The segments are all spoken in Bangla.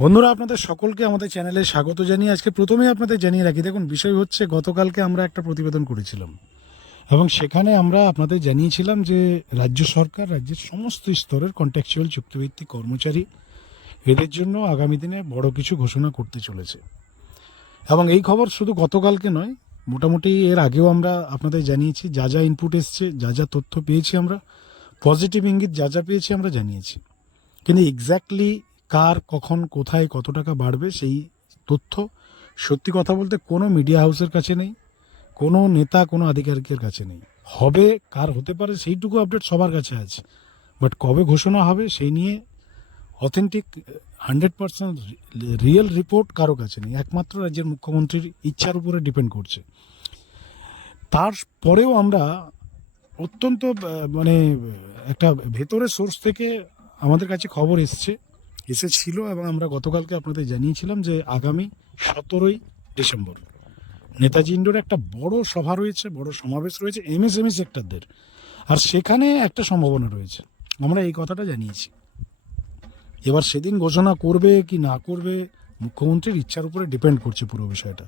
বন্ধুরা, আপনাদের সকলকে আমাদের চ্যানেলে স্বাগত জানিয়ে আজকে প্রথমেই আপনাদের জানিয়ে রাখি, দেখুন, বিষয় হচ্ছে গতকালকে আমরা একটা প্রতিবেদন করেছিলাম। এবং সেখানে আমরা আপনাদের জানিয়েছিলাম যে রাজ্য সরকার, রাজ্যের সমস্ত স্তরের কন্ট্যাকচুয়াল চুক্তিভিত্তিক কর্মচারী, এদের জন্য আগামী দিনে বড় কিছু ঘোষণা করতে চলেছে। এবং এই খবর শুধু গতকালকে নয়, মোটামুটি এর আগেও আমরা আপনাদের জানিয়েছি, যা যা ইনপুট এসছে, যা যা তথ্য পেয়েছি আমরা পজিটিভ ইঙ্গিত যা যা পেয়েছি আমরা জানিয়েছি। কিন্তু এক্স্যাক্টলি কার কখন, কোথায় কত টাকা বাড়বে, সেই তথ্য সত্যি কথা বলতে কোনো মিডিয়া হাউসের কাছে নেই, কোনো নেতা, কোনো আধিকারিকের কাছে নেই। হবে, কার হতে পারে, সেইটুকু আপডেট সবার কাছে আছে। বাট কবে ঘোষণা হবে, সেই নিয়ে authentic hundred percent real report কারও কাছে নেই। একমাত্র রাজ্যের মুখ্যমন্ত্রীর ইচ্ছার উপরে ডিপেন্ড করছে। তারপরেও আমরা অত্যন্ত মানে একটা ভেতরের সোর্স থেকে আমাদের কাছে খবর এসছে। এসেছিল এবং আমরা গতকালকে আপনাদের জানিয়েছিলাম যে আগামী সতেরোই ডিসেম্বর নেতাজি ইন্ডোরে একটা বড় সভা রয়েছে, বড় সমাবেশ রয়েছে, এমএসএমই সেক্টরদের। আর সেখানে একটা সম্ভাবনা রয়েছে, আমরা এই কথাটা জানিয়েছি। এবার সেদিন ঘোষণা করবে কি না করবে, মুখ্যমন্ত্রীর ইচ্ছার উপরে ডিপেন্ড করছে পুরো বিষয়টা।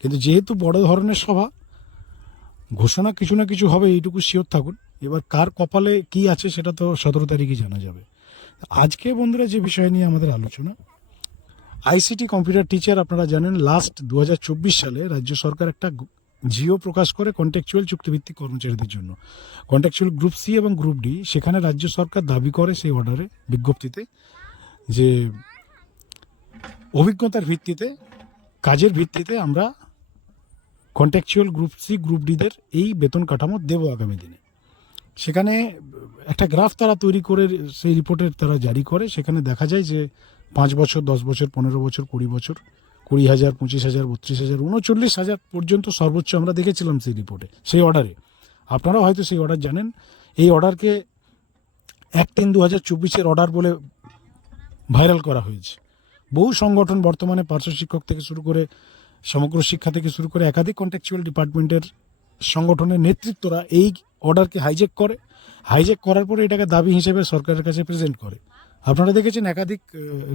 কিন্তু যেহেতু বড় ধরনের সভা, ঘোষণা কিছু না কিছু হবে, এইটুকু শিওর থাকুন। এবার কার কপালে কি আছে সেটা তো সতেরো তারিখই জানা যাবে। আজকে বন্ধুরা যে বিষয় নিয়ে আমাদের আলোচনা আইসিটি কম্পিউটার টিচার আপনারা জানেন লাস্ট দু হাজার চব্বিশ সালে রাজ্য সরকার একটা জিও প্রকাশ করে কন্ট্যাকচুয়াল চুক্তিভিত্তিক কর্মচারীদের জন্য। কন্ট্যাকচুয়াল গ্রুপ সি এবং গ্রুপ ডি সেখানে রাজ্য সরকার দাবি করে সেই অর্ডারে বিজ্ঞপ্তিতে যে অভিজ্ঞতার ভিত্তিতে, কাজের ভিত্তিতে আমরা কন্ট্যাকচুয়াল গ্রুপ সি গ্রুপ ডিদের এই বেতন কাঠামো দেবো আগামী দিনে। সেখানে একটা গ্রাফ তারা তৈরি করে, সেই রিপোর্টের তারা জারি করে। সেখানে দেখা যায় যে পাঁচ বছর, দশ বছর, পনেরো বছর, কুড়ি বছর, কুড়ি হাজার, পঁচিশ হাজার, বত্রিশ হাজার, উনচল্লিশ হাজার পর্যন্ত সর্বোচ্চ আমরা দেখেছিলাম সেই রিপোর্টে, সেই অর্ডারে। আপনারাও হয়তো সেই অর্ডার জানেন। এই অর্ডারকে এক তিন দু হাজার চব্বিশের অর্ডার বলে ভাইরাল করা হয়েছে। বহু সংগঠন বর্তমানে পার্শ্ব শিক্ষক থেকে শুরু করে, সমগ্র শিক্ষা থেকে শুরু করে, একাধিক কন্ট্যাকচুয়াল ডিপার্টমেন্টের সংগঠনের নেতৃত্বরা এই অর্ডারকে হাইজেক করে। হাইজেক করার পরে এটাকে দাবি হিসেবে সরকারের কাছে প্রেজেন্ট করে। আপনারা দেখেছেন একাধিক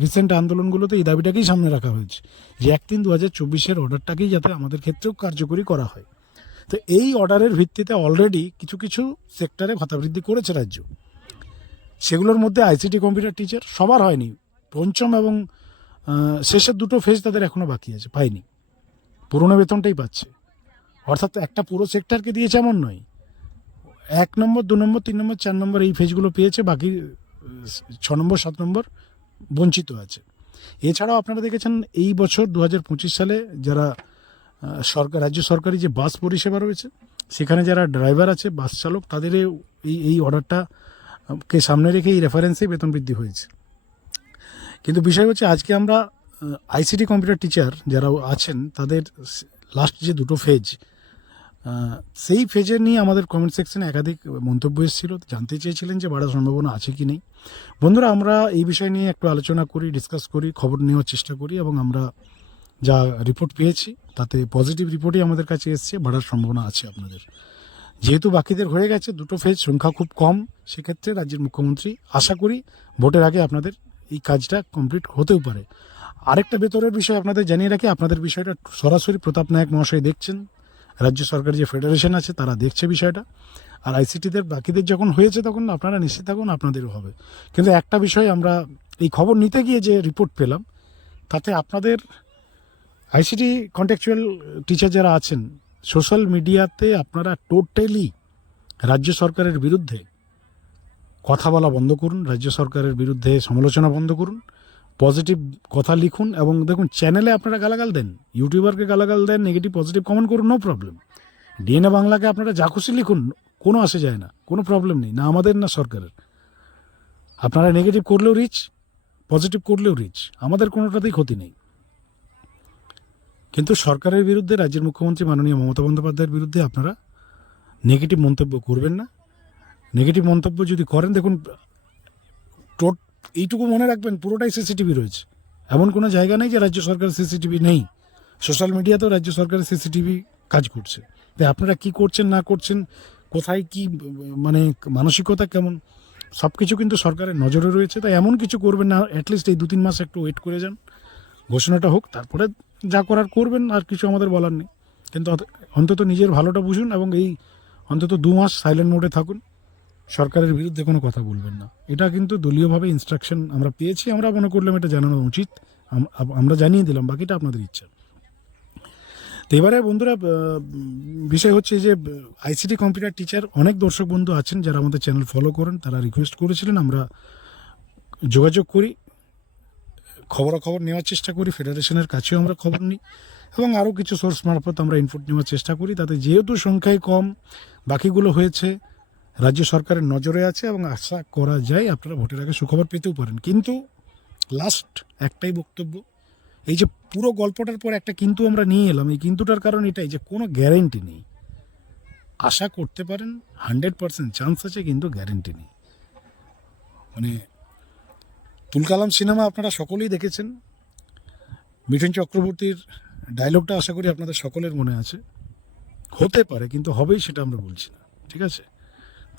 রিসেন্ট আন্দোলনগুলোতে এই দাবিটাকেই সামনে রাখা হয়েছে যে এক তিন দু হাজার চব্বিশের অর্ডারটাকেই যাতে আমাদের ক্ষেত্রেও কার্যকরী করা হয়। তো এই অর্ডারের ভিত্তিতে অলরেডি কিছু কিছু সেক্টরে ভাতা বৃদ্ধি করেছে রাজ্য। সেগুলোর মধ্যে আইসিটি কম্পিউটার টিচার সবার হয়নি। পঞ্চম এবং শেষের দুটো ফেজ তাদের এখনও বাকি আছে, পায়নি। পুরনো বেতনটাই পাচ্ছে। অর্থাৎ একটা পুরো সেক্টরকে দিয়েছে এমন নয়। এক নম্বর, দু নম্বর, তিন নম্বর, চার নম্বর এই ফেজগুলো পেয়েছে, বাকি ছ নম্বর, সাত নম্বর বঞ্চিত আছে। এছাড়াও আপনারা দেখেছেন এই বছর দু হাজার পঁচিশ সালে যারা সরকার, রাজ্য সরকারি যে বাস পরিষেবা রয়েছে, সেখানে যারা ড্রাইভার আছে, বাস চালক, তাদের এই এই অর্ডারটা কে সামনে রেখে এই রেফারেন্সেই বেতন বৃদ্ধি হয়েছে। কিন্তু বিষয় হচ্ছে, আজকে আমরা আইসিটি কম্পিউটার টিচার যারা আছেন, তাদের লাস্ট যে দুটো ফেজ সেই ফেজে নিয়ে আমাদের কমেন্ট সেকশনে একাধিক মন্তব্য এসেছিল। জানতে চেয়েছিলেন যে বাড়ার সম্ভাবনা আছে কি নেই। বন্ধুরা, আমরা এই বিষয় নিয়ে একটু আলোচনা করি ডিসকাস করি, খবর নেওয়ার চেষ্টা করি এবং আমরা যা রিপোর্ট পেয়েছি, তাতে পজিটিভ রিপোর্টই আমাদের কাছে এসছে, বাড়ার সম্ভাবনা আছে আপনাদের। যেহেতু বাকিদের হয়ে গেছে, দুটো ফেজ সংখ্যা খুব কম, সেক্ষেত্রে রাজ্যের মুখ্যমন্ত্রী, আশা করি ভোটের আগে আপনাদের এই কাজটা কমপ্লিট হতেও পারে। আরেকটা ভেতরের বিষয় আপনাদের জানিয়ে রাখি, আপনাদের বিষয়টা সরাসরি প্রতাপ নায়ক মহাশয় দেখছেন। রাজ্য সরকার যে ফেডারেশন আছে, তারা দেখছে বিষয়টা। আর আইসিটিদের বাকিদের যখন হয়েছে তখন আপনারা নিশ্চিত থাকুন, আপনাদেরও হবে। কিন্তু একটা বিষয় আমরা এই খবর নিতে গিয়ে যে রিপোর্ট পেলাম, তাতে আপনাদের আইসিটি কন্ট্যাকচুয়াল টিচার যারা আছেন সোশ্যাল মিডিয়াতে আপনারা টোটালি রাজ্য সরকারের বিরুদ্ধে কথা বলা বন্ধ করুন, রাজ্য সরকারের বিরুদ্ধে সমালোচনা বন্ধ করুন। পজিটিভ কথা লিখুন এবং দেখুন চ্যানেলে আপনারা গালাগাল দেন ইউটিউবারকে গালাগাল দেন নেগেটিভ পজিটিভ কমেন্ট করুন নো প্রবলেম ডিএনএ বাংলাকে আপনারা যা খুশি লিখুন, কোনো আসে যায় না, কোনো প্রবলেম নেই, না আমাদের, না সরকারের। আপনারা নেগেটিভ করলেও রিচ পজিটিভ করলেও রিচ আমাদের কোনোটাতেই ক্ষতি নেই। কিন্তু সরকারের বিরুদ্ধে, রাজ্যের মুখ্যমন্ত্রী মাননীয় মমতা বন্দ্যোপাধ্যায়ের বিরুদ্ধে আপনারা নেগেটিভ মন্তব্য করবেন না। নেগেটিভ মন্তব্য যদি করেন, দেখুন, টোট এইটুকু মনে রাখবেন, পুরোটাই সিসিটিভি রয়েছে। এমন কোনো জায়গা নেই যে রাজ্য সরকারের সিসিটিভি নেই। সোশ্যাল মিডিয়াতেও রাজ্য সরকারের সিসিটিভি কাজ করছে। তাই আপনারা কি করছেন, না করছেন, কোথায় কি মানে মানসিকতা কেমন সব কিছু কিন্তু সরকারের নজরে রয়েছে। তাই এমন কিছু করবেন না অ্যাটলিস্ট এই দু তিন মাস একটু ওয়েট করে যান। ঘোষণাটা হোক, তারপরে যা করার করবেন, আর কিছু আমাদের বলার নেই। কিন্তু অন্তত নিজের ভালোটা বুঝুন এবং এই অন্তত দু মাস সাইলেন্ট মোডে থাকুন। সরকারের বিরুদ্ধে কোনো কথা বলবেন না। এটা কিন্তু দলীয়ভাবে ইনস্ট্রাকশন আমরা পেয়েছি, আমরা মনে করলাম এটা জানানো উচিত। আম- আম- আমরা জানিয়ে দিলাম, বাকিটা আপনাদের ইচ্ছা। তো এবারে বন্ধুরা বিষয় হচ্ছে যে, আইসিটি কম্পিউটার টিচার অনেক দর্শক বন্ধু আছেন যারা আমাদের চ্যানেল ফলো করেন, তারা রিকোয়েস্ট করেছিলেন, আমরা যোগাযোগ করি, খবরাখবর নেওয়ার চেষ্টা করি ফেডারেশনের কাছেও আমরা খবর নিই, এবং আরও কিছু সোর্স মারফত আমরা ইনপুট নেওয়ার চেষ্টা করি, তাতে যেহেতু সংখ্যায় কম, বাকিগুলো হয়েছে রাজ্য সরকারের নজরে আছে এবং আশা করা যায় আপনারা ভোটের আগে সুখবর পেতেও পারেন। কিন্তু লাস্ট একটাই বক্তব্য, এই যে পুরো গল্পটার পর একটা কিন্তু আমরা নিয়ে এলাম, এই কিন্তুটার কারণ এটাই যে কোনো গ্যারেন্টি নেই। আশা করতে পারেন হান্ড্রেড পার্সেন্ট চান্স আছে, কিন্তু গ্যারেন্টি নেই। মানে তুলকালাম সিনেমা আপনারা সকলেই দেখেছেন। মিঠুন চক্রবর্তীর ডায়লগটা আশা করি আপনাদের সকলের মনে আছে। হতে পারে, কিন্তু হবেই সেটা আমরা বলছি না। ঠিক আছে?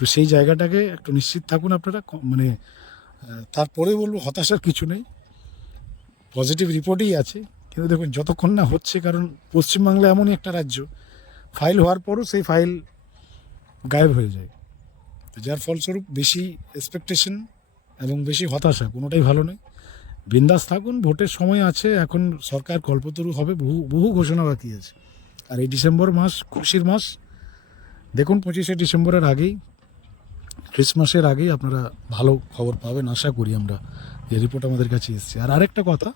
তো সেই জায়গাটাকে একটু নিশ্চিত থাকুন আপনারা মানে তারপরে বলব হতাশার কিছু নেই। পজিটিভ রিপোর্টই আছে, কিন্তু দেখুন যতক্ষণ না হচ্ছে, কারণ পশ্চিমবাংলা এমনই একটা রাজ্য, ফাইল হওয়ার পরও সেই ফাইল গায়েব হয়ে যায়। যার ফলস্বরূপ বেশি এক্সপেকটেশন এবং বেশি হতাশা কোনোটাই ভালো নয়। বিন্দাস থাকুন, ভোটের সময় আছে, এখন সরকার কল্পতরু হবে, বহু বহু ঘোষণা বাকি আছে। আর এই ডিসেম্বর মাস খুশির মাস, দেখুন পঁচিশে ডিসেম্বরের আগেই ক্রিসমাসের আগেই আপনারা ভালো খবর পাবেন, আশা করি আমরা যে রিপোর্ট আমাদের কাছে এসছে। আর আরেকটা কথা,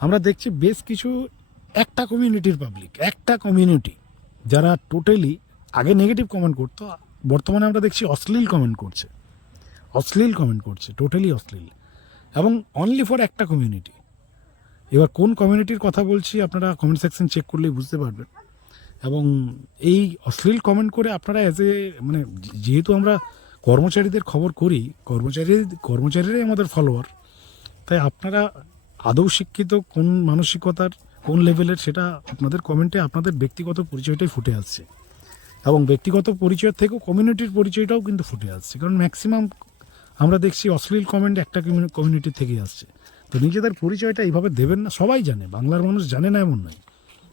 আমরা দেখছি বেশ কিছু একটা কমিউনিটির পাবলিক একটা কমিউনিটি যারা টোটালি আগে নেগেটিভ কমেন্ট করতো, বর্তমানে আমরা দেখছি অশ্লীল কমেন্ট করছে। অশ্লীল কমেন্ট করছে টোটালি অশ্লীল। এবং অনলি ফর একটা কমিউনিটি এবার কোন কমিউনিটির কথা বলছি আপনারা কমেন্ট সেকশন চেক করলেই বুঝতে পারবেন। এবং এই অশ্লীল কমেন্ট করে আপনারা অ্যাজ এ মানে যেহেতু আমরা কর্মচারীদের খবর করি, কর্মচারী, কর্মচারীরাই আমাদের ফলোয়ার তাই আপনারা আদৌ শিক্ষিত কোন মানসিকতার, কোন লেভেলের সেটা আপনাদের কমেন্টে আপনাদের ব্যক্তিগত পরিচয়টাই ফুটে আসছে। এবং ব্যক্তিগত পরিচয় থেকেও কমিউনিটির পরিচয়টাও কিন্তু ফুটে আসছে। কারণ ম্যাক্সিমাম আমরা দেখছি অশ্লীল কমেন্ট একটা কমিউনিটি থেকেই আসছে। তো নিজেদের পরিচয়টা এইভাবে দেবেন না, সবাই জানে। বাংলার মানুষ জানে না এমন নয়।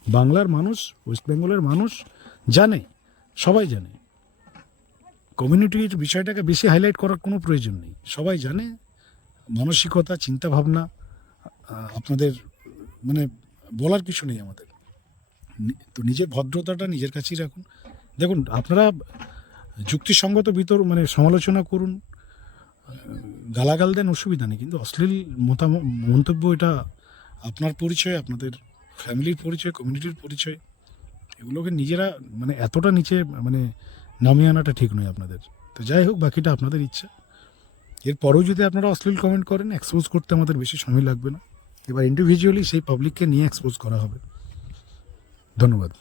বাংলার মানুষ, ওয়েস্ট বেঙ্গলের মানুষ জানে, সবাই জানে। কমিউনিটির বিষয়টাকে বেশি হাইলাইট করার কোনো প্রয়োজন নেই। সবাই জানে, মানসিকতা, চিন্তাভাবনা আপনাদের মানে বলার কিছু নেই আমাদের। তো নিজের ভদ্রতাটা নিজের কাছেই রাখুন। দেখুন, আপনারা যুক্তিসঙ্গত বিতর মানে সমালোচনা করুন গালাগাল দেন, অসুবিধা নেই। কিন্তু অশ্লীল মতামত মন্তব্য এটা আপনার পরিচয়, আপনাদের ফ্যামিলির পরিচয় কমিউনিটির পরিচয়, এগুলোকে নিজেরা মানে এতটা নিচে মানে নামিয়ে আনাটা ঠিক নয় আপনাদের। তো যাই হোক, বাকিটা আপনাদের ইচ্ছা। এরপরেও যদি আপনারা অশ্লীল কমেন্ট করেন এক্সপোজ করতে আমাদের বেশি সময় লাগবে না। এবার ইন্ডিভিজুয়ালি সেই পাবলিককে নিয়ে এক্সপোজ করা হবে। ধন্যবাদ।